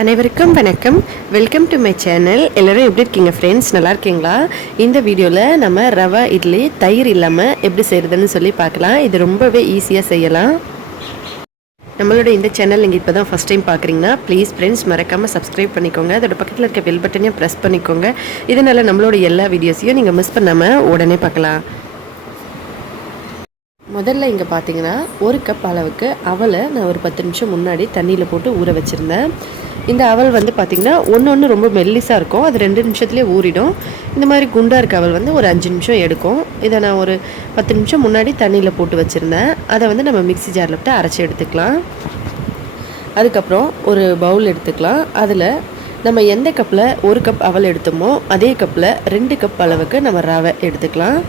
அனைவருக்கும் வணக்கம். Welcome to my channel. எல்லோரும் எப்படி இருக்கீங்க ஃப்ரெண்ட்ஸ்? நல்லா இருக்கீங்களா? இந்த வீடியோவில் நம்ம ரவா இட்லி தயிர் இல்லாமல் எப்படி செய்கிறதுன்னு சொல்லி பார்க்கலாம். இது ரொம்பவே ஈஸியாக செய்யலாம். நம்மளோட இந்த சேனல் நீங்கள் இப்போ தான் ஃபஸ்ட் டைம் பார்க்குறீங்கன்னா ப்ளீஸ் ஃப்ரெண்ட்ஸ் மறக்காமல் சப்ஸ்கிரைப் பண்ணிக்கோங்க. அதோட பக்கத்தில் இருக்க பெல் பட்டனையும் ப்ரெஸ் பண்ணிக்கோங்க. இதனால் நம்மளோட எல்லா வீடியோஸையும் நீங்கள் மிஸ் பண்ணாமல் உடனே பார்க்கலாம். முதல்ல இங்கே பார்த்தீங்கன்னா 1 கப் அளவுக்கு அவலை நான் ஒரு 10 நிமிஷம் முன்னாடி தண்ணியில் போட்டு ஊற வச்சுருந்தேன். இந்த அவல் வந்து பார்த்திங்கன்னா ஒன்று ரொம்ப மெல்லிஸாக இருக்கும். அது 2 நிமிஷத்துலேயே ஊறிடும். இந்த மாதிரி குண்டாக இருக்க அவல் வந்து ஒரு 5 நிமிஷம் எடுக்கும். இதை நான் ஒரு 10 நிமிஷம் முன்னாடி தண்ணியில் போட்டு வச்சுருந்தேன். அதை வந்து நம்ம மிக்ஸி ஜாரில் விட்டு அரைச்சி எடுத்துக்கலாம். அதுக்கப்புறம் ஒரு பவுல் எடுத்துக்கலாம். அதில் நம்ம எந்த கப்பில் 1 கப் அவல் எடுத்தோமோ அதே கப்பில் 2 கப் அளவுக்கு நம்ம ரவை எடுத்துக்கலாம்.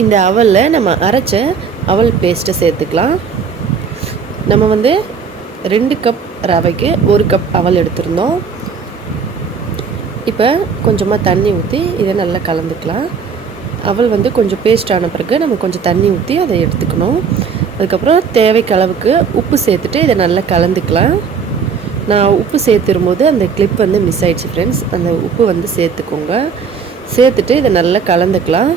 இந்த அவலில் நம்ம அரைச்ச அவல் பேஸ்ட்டை சேர்த்துக்கலாம். நம்ம வந்து 2 கப் ரவைக்கு 1 கப் அவல் எடுத்துருந்தோம். இப்போ கொஞ்சமாக தண்ணி ஊற்றி இதை நல்லா கலந்துக்கலாம். அவல் வந்து கொஞ்சம் பேஸ்ட் ஆன பிறகு நம்ம கொஞ்சம் தண்ணி ஊற்றி அதை எடுத்துக்கணும். அதுக்கப்புறம் தேவைக்கு அளவுக்கு உப்பு சேர்த்துட்டு இதை நல்லா கலந்துக்கலாம். நான் உப்பு சேர்த்துரும்போது அந்த கிளிப் வந்து மிஸ் ஆயிடுச்சு ஃப்ரெண்ட்ஸ். அந்த உப்பு வந்து சேர்த்துக்கோங்க. சேர்த்துட்டு இதை நல்லா கலந்துக்கலாம்.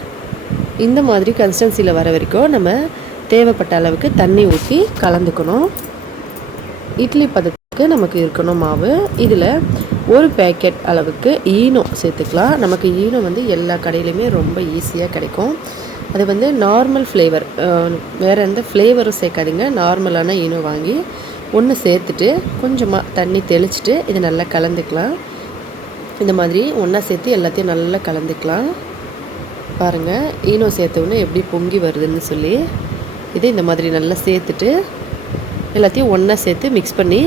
இந்த மாதிரி கன்சிஸ்டன்சியில் வர வரைக்கும் நம்ம தேவைப்பட்ட அளவுக்கு தண்ணி ஊற்றி கலந்துக்கணும். இட்லி பதத்துக்கு நமக்கு இருக்கணும் மாவு. இதில் 1 பேக்கெட் அளவுக்கு ஈனோ சேர்த்துக்கலாம். நமக்கு ஈனோ வந்து எல்லா கடையிலையுமே ரொம்ப ஈஸியாக கிடைக்கும். அது வந்து நார்மல் ஃப்ளேவர், வேறு எந்த ஃப்ளேவரும் சேர்க்காதீங்க. நார்மலான ஈனோ வாங்கி ஒன்று சேர்த்துட்டு கொஞ்சமாக தண்ணி தெளிச்சிட்டு இதை நல்லா கலந்துக்கலாம். இந்த மாதிரி ஒன்றா சேர்த்து எல்லாத்தையும் நல்லா கலந்துக்கலாம். பாருங்கள், ஈனோ சேர்த்தோன்னே எப்படி பொங்கி வருதுன்னு சொல்லி. இது இந்த மாதிரி நல்லா சேர்த்துட்டு எல்லாத்தையும் ஒன்றா சேர்த்து மிக்ஸ் பண்ணி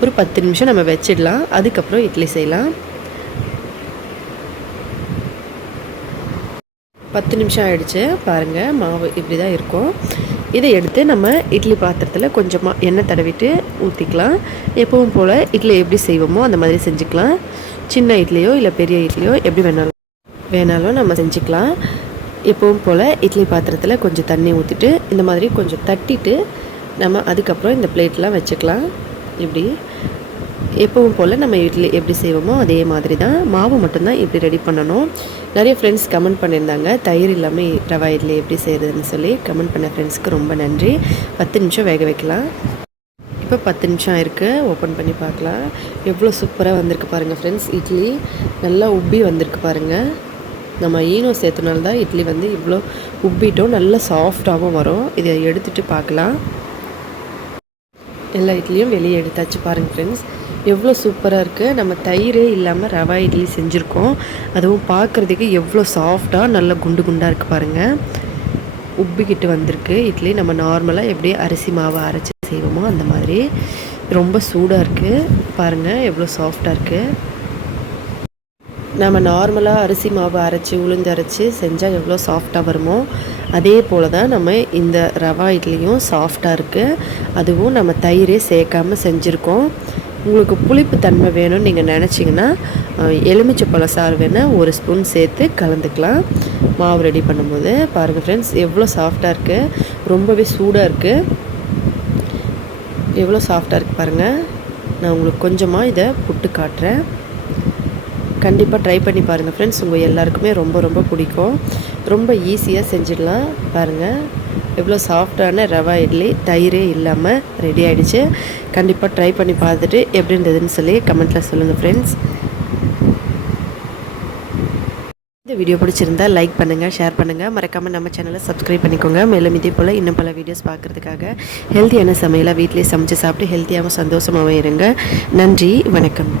ஒரு 10 நிமிஷம் நம்ம வச்சிடலாம். அதுக்கப்புறம் இட்லி செய்யலாம். 10 நிமிஷம் ஆகிடுச்சு. பாருங்கள், மாவு இப்படி தான் இருக்கும். இதை எடுத்து நம்ம இட்லி பாத்திரத்தில் கொஞ்சமாக எண்ணெய் தடவிட்டு ஊற்றிக்கலாம். எப்பவும் போல் இட்லி எப்படி செய்வோமோ அந்த மாதிரி செஞ்சுக்கலாம். சின்ன இட்லியோ இல்லை பெரிய இட்லியோ எப்படி வேணாலும் நம்ம செஞ்சுக்கலாம். எப்பவும் போல் இட்லி பாத்திரத்தில் கொஞ்சம் தண்ணி ஊற்றிட்டு இந்த மாதிரி கொஞ்சம் தட்டிட்டு நம்ம அதுக்கப்புறம் இந்த பிளேட்லாம் வச்சுக்கலாம். இப்படி எப்பவும் போல் நம்ம இட்லி எப்படி செய்வோமோ அதே மாதிரி தான். மாவு மட்டும்தான் இப்படி ரெடி பண்ணணும். நிறைய ஃப்ரெண்ட்ஸ் கமெண்ட் பண்ணியிருந்தாங்க தயிர் இல்லாமல் ரவா இட்லி எப்படி செய்கிறதுன்னு சொல்லி. கமெண்ட் பண்ண ஃப்ரெண்ட்ஸ்க்கு ரொம்ப நன்றி. 10 நிமிஷம் வேக வைக்கலாம். இப்போ 10 நிமிஷம் இருக்குது. ஓப்பன் பண்ணி பார்க்கலாம். எவ்வளோ சூப்பராக வந்திருக்கு பாருங்கள் ஃப்ரெண்ட்ஸ். இட்லி நல்லா உப்பி வந்திருக்கு பாருங்கள். நம்ம ஈனோ சேர்த்துனால தான் இட்லி வந்து இவ்வளோ உப்பிட்டோம், நல்லா சாஃப்டாகவும் வரும். இதை எடுத்துகிட்டு பார்க்கலாம். எல்லா இட்லியும் வெளியே எடுத்தாச்சு பாருங்கள் ஃப்ரெண்ட்ஸ். எவ்வளோ சூப்பராக இருக்குது. நம்ம தயிரே இல்லாமல் ரவா இட்லி செஞ்சுருக்கோம். அதுவும் பார்க்குறதுக்கு எவ்வளோ சாஃப்டாக நல்லா குண்டு குண்டாக இருக்குது பாருங்கள். உப்பிக்கிட்டு வந்திருக்கு இட்லி. நம்ம நார்மலாக எப்படி அரிசி மாவு அரைச்சி செய்வோமோ அந்த மாதிரி. ரொம்ப சூடாக இருக்குது பாருங்கள், எவ்வளோ சாஃப்டாக இருக்குது. நம்ம நார்மலாக அரிசி மாவு அரைச்சி உளுந்து அரைச்சி செஞ்சால் எவ்வளோ சாஃப்டாக வருமோ அதே போல் தான் நம்ம இந்த ரவா இட்லியும் சாஃப்டாக இருக்குது. அதுவும் நம்ம தயிரே சேர்க்காமல் செஞ்சுருக்கோம். உங்களுக்கு புளிப்பு தன்மை வேணும்னு நீங்கள் நினச்சிங்கன்னா எலுமிச்சை சாறு வேணால் 1 ஸ்பூன் சேர்த்து கலந்துக்கலாம் மாவு ரெடி பண்ணும்போது. பாருங்கள் ஃப்ரெண்ட்ஸ், எவ்வளோ சாஃப்டாக இருக்குது. ரொம்பவே சூடாக இருக்குது. எவ்வளோ சாஃப்டாக இருக்குது பாருங்கள். நான் உங்களுக்கு கொஞ்சமாக இதை புட்டு காட்டுறேன். கண்டிப்பாக ட்ரை பண்ணி பாருங்கள் ஃப்ரெண்ட்ஸ். உங்கள் எல்லாருக்குமே ரொம்ப பிடிக்கும். ரொம்ப ஈஸியாக செஞ்சிடலாம். பாருங்கள், எவ்வளோ சாஃப்டான ரவா இட்லி தயிரே இல்லாமல் ரெடி ஆகிடுச்சு. கண்டிப்பாக ட்ரை பண்ணி பார்த்துட்டு எப்படி இருந்ததுன்னு சொல்லி கமெண்ட்டில் சொல்லுங்கள் ஃப்ரெண்ட்ஸ். இந்த வீடியோ பிடிச்சிருந்தா லைக் பண்ணுங்கள், ஷேர் பண்ணுங்கள். மறக்காமல் நம்ம சேனலை சப்ஸ்கிரைப் பண்ணிக்கோங்க. மேலும் இதே போல் இன்னும் பல வீடியோஸ் பார்க்குறதுக்காக ஹெல்த்தியான சமையலாக வீட்டிலே சமைச்சு சாப்பிட்டு ஹெல்த்தியாகவும் சந்தோஷமாகவும் இருங்க. நன்றி, வணக்கம்.